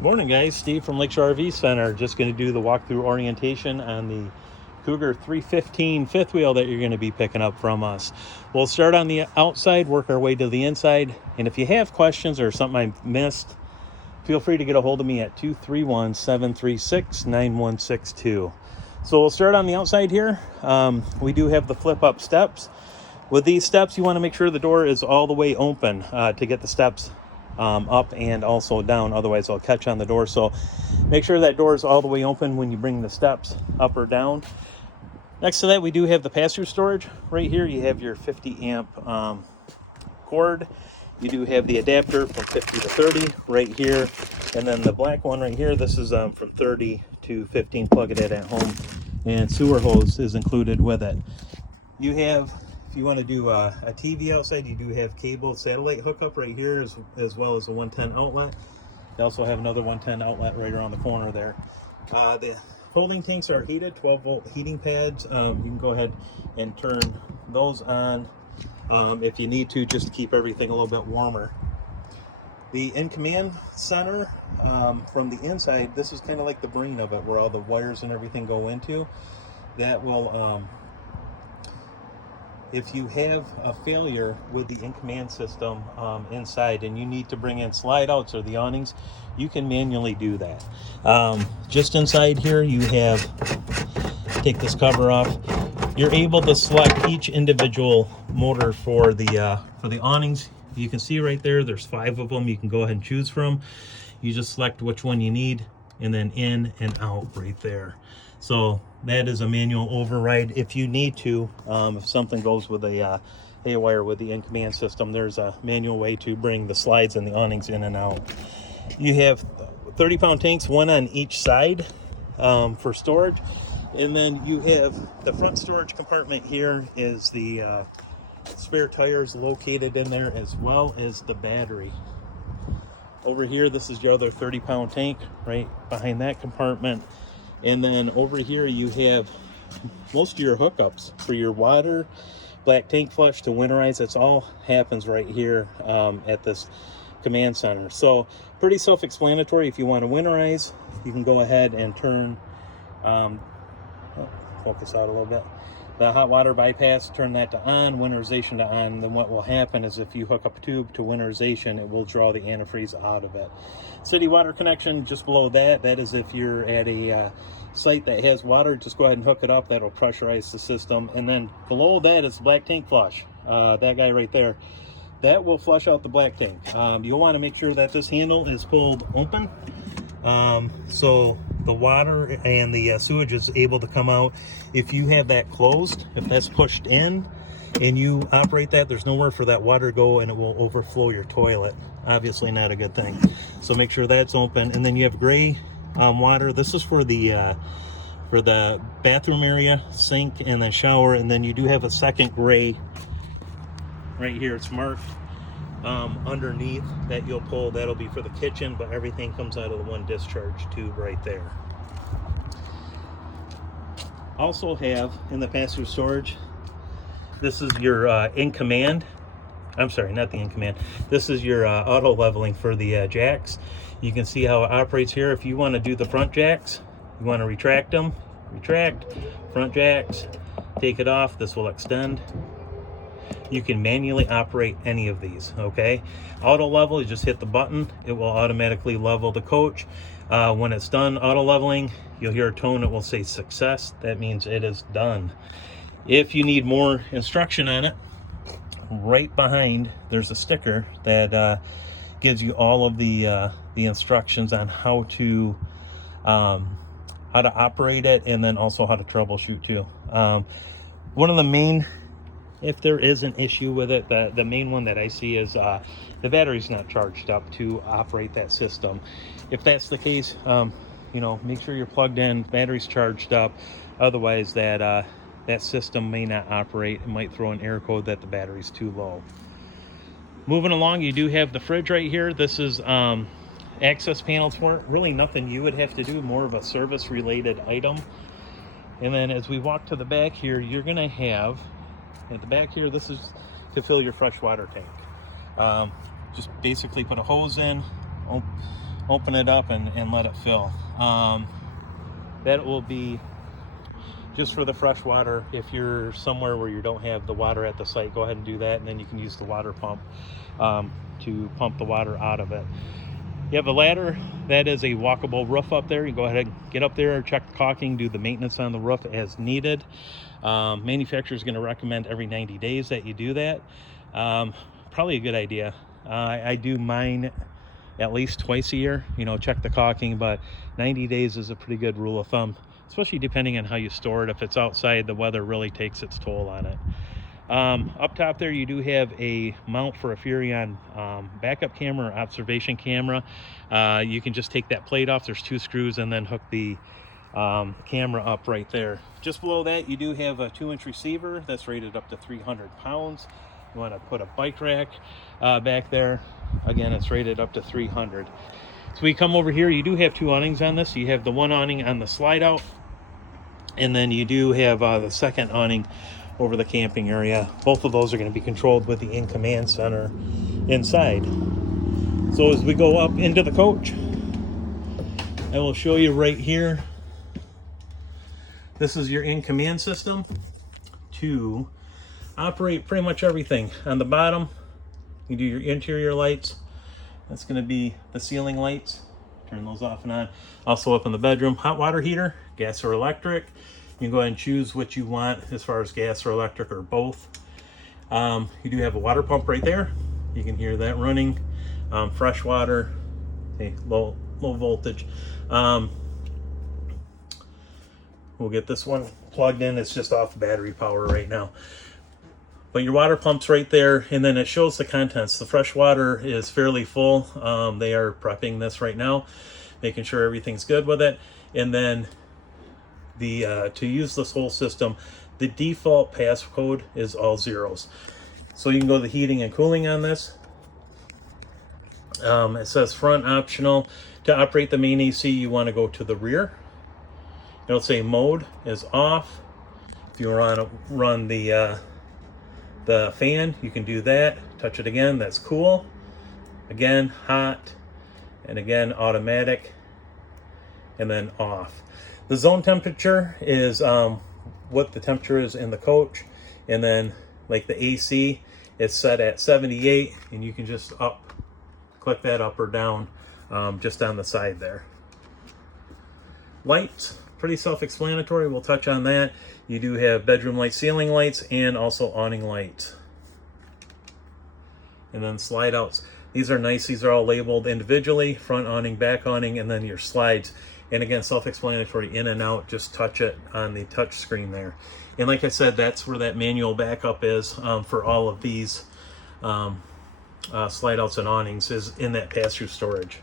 Good morning, guys. Steve from Lakeshore RV Center. Just going to do the walkthrough orientation on the Cougar 315 fifth wheel that you're going to be picking up from us. We'll start on the outside, work our way to the inside, and if you have questions or something I missed, feel free to get a hold of me at 231-736-9162. So we'll start on the outside here. We do have the flip up steps. With these steps, you want to make sure the door is all the way open to get the steps up and also down, otherwise it'll catch on the door. So make sure that door is all the way open when you bring the steps up or down. Next to that, we do have the pass-through storage. Right here you have your 50 amp cord. You do have the adapter from 50 to 30 right here, and then the black one right here, this is from 30 to 15. Plug it in at home, and sewer hose is included with it. You have, if you want to do a TV outside, you do have cable satellite hookup right here, as well as a 110 outlet. You also have another 110 outlet right around the corner there. The holding tanks are heated, 12-volt heating pads. You can go ahead and turn those on if you need to, just to keep everything a little bit warmer. The in-command center from the inside, this is kind of like the brain of it, where all the wires and everything go into. That will if you have a failure with the in-command system inside and you need to bring in slide outs or the awnings, you can manually do that. Just inside here you have, take this cover off, you're able to select each individual motor for the awnings. You can see right there, there's 5 of them you can go ahead and choose from. You just select which one you need and then in and out right there. So that is a manual override if you need to. If something goes with a haywire with the in-command system, there's a manual way to bring the slides and the awnings in and out. You have 30-pound tanks, one on each side for storage. And then you have the front storage compartment here is the spare tires located in there, as well as the battery. Over here, this is your other 30-pound tank right behind that compartment. And then over here you have most of your hookups for your water, black tank flush to winterize. It's all happens right here at this command center. So pretty self-explanatory. If you want to winterize, you can go ahead and turn, focus out a little bit, the hot water bypass, turn that to on, winterization to on. Then what will happen is if you hook up a tube to winterization, it will draw the antifreeze out of it. City water connection just below that, that is if you're at a site that has water, just go ahead and hook it up. That'll pressurize the system. And then below that is black tank flush. That guy right there, that will flush out the black tank. You'll want to make sure that this handle is pulled open, so the water and the sewage is able to come out. If you have that closed, if that's pushed in and you operate that, there's nowhere for that water to go and it will overflow your toilet. Obviously not a good thing. So make sure that's open. And then you have gray water. This is for the bathroom area, sink, and then shower. And then you do have a second gray right here. It's marked underneath that you'll pull. That'll be for the kitchen, but everything comes out of the one discharge tube right there. Also have in the pass-through storage, this is your in-command, I'm sorry, not the in-command, this is your auto leveling for the jacks. You can see how it operates here. If you want to do the front jacks, you want to retract them, retract, front jacks, take it off, this will extend. You can manually operate any of these, okay? Auto level, you just hit the button, it will automatically level the coach. When it's done auto leveling, you'll hear a tone that will say success. That means it is done. If you need more instruction on it, right behind there's a sticker that gives you all of the instructions on how to operate it, and then also how to troubleshoot too. One of the main, if there is an issue with it, the main one that I see is the battery's not charged up to operate that system. If that's the case, you know, make sure you're plugged in, battery's charged up. Otherwise, that system may not operate. It might throw an error code that the battery's too low. Moving along, you do have the fridge right here. This is access panels for it. Really nothing you would have to do, more of a service related item. And then as we walk to the back here, you're gonna have at the back here, this is to fill your fresh water tank. Just basically put a hose in, open it up and let it fill. That will be just for the fresh water. If you're somewhere where you don't have the water at the site, go ahead and do that, and then you can use the water pump to pump the water out of it. You have a ladder. That is a walkable roof up there. You go ahead and get up there, check the caulking, do the maintenance on the roof as needed. Manufacturer is going to recommend every 90 days that you do that. Probably a good idea. I do mine at least twice a year, you know, check the caulking, but 90 days is a pretty good rule of thumb, especially depending on how you store it. If it's outside, the weather really takes its toll on it. Up top there, you do have a mount for a Furrion backup camera or observation camera. You can just take that plate off. There's 2 screws, and then hook the camera up right there. Just below that, you do have a 2-inch receiver that's rated up to 300 pounds. You want to put a bike rack back there. Again, it's rated up to 300. So we come over here, you do have 2 awnings on this. You have the one awning on the slide out, and then you do have the second awning over the camping area. Both of those are going to be controlled with the in-command center inside. So as we go up into the coach, I will show you right here. This is your in-command system to operate pretty much everything. On the bottom, you do your interior lights. That's going to be the ceiling lights. Turn those off and on. Also up in the bedroom, hot water heater, gas or electric. You can go ahead and choose what you want as far as gas or electric or both. You do have a water pump right there. You can hear that running. Fresh water, okay, low voltage. We'll get this one plugged in. It's just off battery power right now. But your water pump's right there, and then it shows the contents. The fresh water is fairly full. They are prepping this right now, making sure everything's good with it. And then to use this whole system, the default passcode is all zeros. So you can go to the heating and cooling on this. It says front optional. To operate the main AC, you want to go to the rear. It'll say mode is off. If you want to run the fan, you can do that. Touch it again, that's cool. Again, hot, and again, automatic, and then off. The zone temperature is what the temperature is in the coach, and then like the AC, it's set at 78, and you can just click that up or down just on the side there. Lights, pretty self-explanatory. We'll touch on that. You do have bedroom lights, ceiling lights, and also awning lights. And then slide outs. These are nice. These are all labeled individually, front awning, back awning, and then your slides. And again, self-explanatory, in and out. Just touch it on the touch screen there. And like I said, that's where that manual backup is for all of these slide outs and awnings, is in that pass-through storage.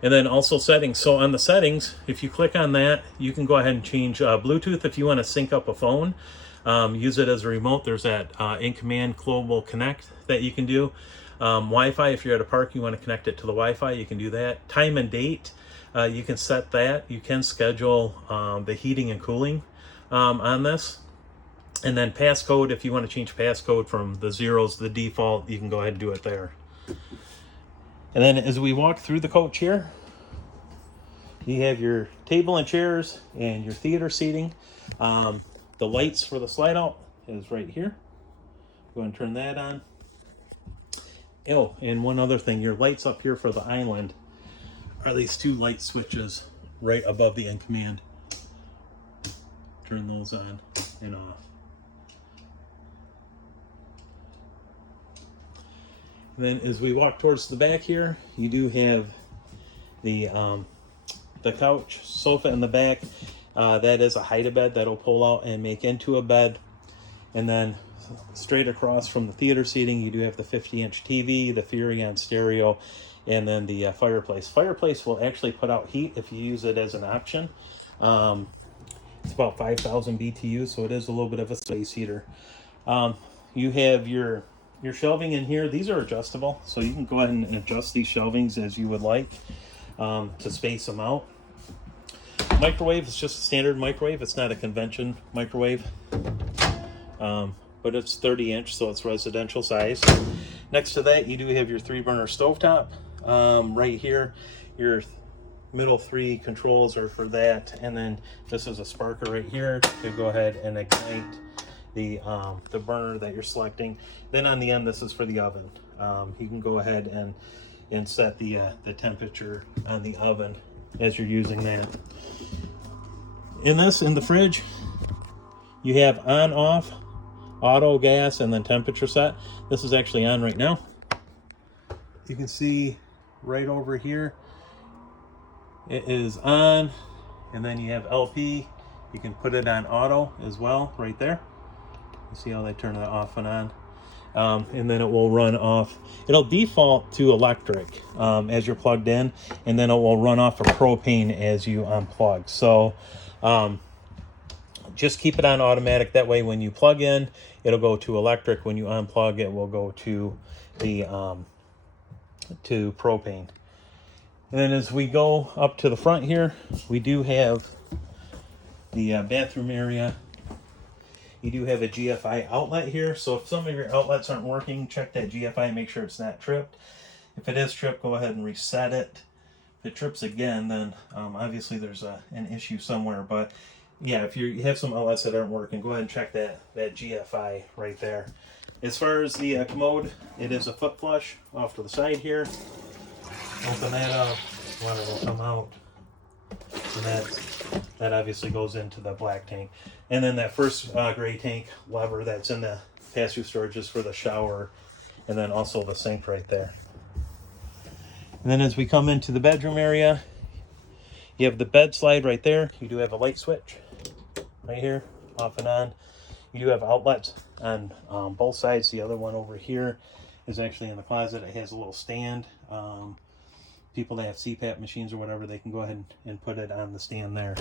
And then also settings. So on the settings, if you click on that, you can go ahead and change Bluetooth if you want to sync up a phone. Use it as a remote. There's that in-command global connect that you can do. Wi-Fi, if you're at a park, you want to connect it to the Wi-Fi, you can do that. Time and date, you can set that. You can schedule the heating and cooling on this. And then passcode, if you want to change passcode from the zeros to the default, you can go ahead and do it there. And then as we walk through the coach here, you have your table and chairs and your theater seating. The lights for the slide out is right here. Go ahead and turn that on. Oh, and one other thing, your lights up here for the island are these 2 light switches right above the in command. Turn those on and off. Then as we walk towards the back here, you do have the couch, sofa in the back. That is a hide-a-bed that'll pull out and make into a bed. And then straight across from the theater seating, you do have the 50-inch TV, the Furrion stereo, and then the fireplace. Fireplace will actually put out heat if you use it as an option. It's about 5,000 BTU, so it is a little bit of a space heater. You have your shelving in here. These are adjustable, so you can go ahead and adjust these shelvings as you would like to space them out. Microwave is just a standard microwave. It's not a convention microwave, but it's 30-inch, so it's residential size. Next to that, you do have your 3-burner stovetop. right here. Your middle 3 controls are for that, and then this is a sparker right here to go ahead and ignite the burner that you're selecting. Then on the end, this is for the oven. You can go ahead and set the temperature on the oven as you're using that. In the fridge, you have on, off, auto, gas, and then temperature set. This is actually on right now. You can see right over here, it is on, and then you have LP. You can put it on auto as well, right there. You see how they turn it off and on. And then it will run off. It'll default to electric as you're plugged in, and then it will run off of propane as you unplug. So just keep it on automatic. That way when you plug in, it'll go to electric. When you unplug, it will go to the to propane. And then as we go up to the front here, we do have the bathroom area. You do have a GFI outlet here, so if some of your outlets aren't working, check that GFI and make sure it's not tripped. If it is tripped, go ahead and reset it. If it trips again, then obviously there's an issue somewhere. But yeah, if you have some outlets that aren't working, go ahead and check that GFI right there. As far as the commode, it is a foot flush off to the side here. Open that up, water will come out. And that obviously goes into the black tank. And then that first gray tank lever that's in the pass-through storage is for the shower, and then also the sink right there. And then as we come into the bedroom area, you have the bed slide right there. You do have a light switch right here, off and on. You do have outlets on both sides. The other one over here is actually in the closet. It has a little stand. People that have CPAP machines or whatever, they can go ahead and put it on the stand there.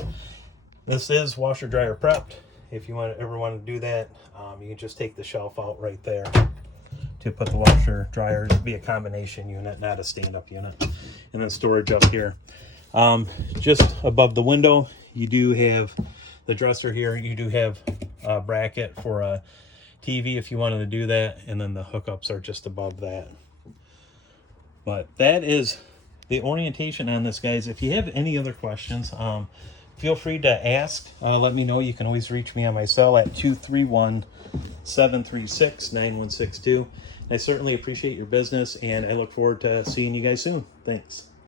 This is washer dryer prepped. If you ever want to do that, you can just take the shelf out right there to put the washer dryer. It'd be a combination unit, not a stand-up unit. And then storage up here. Just above the window, you do have the dresser here. You do have a bracket for a TV if you wanted to do that, and then the hookups are just above that. But that is the orientation on this, guys. If you have any other questions, feel free to ask. Let me know. You can always reach me on my cell at 231-736-9162. I certainly appreciate your business, and I look forward to seeing you guys soon. Thanks.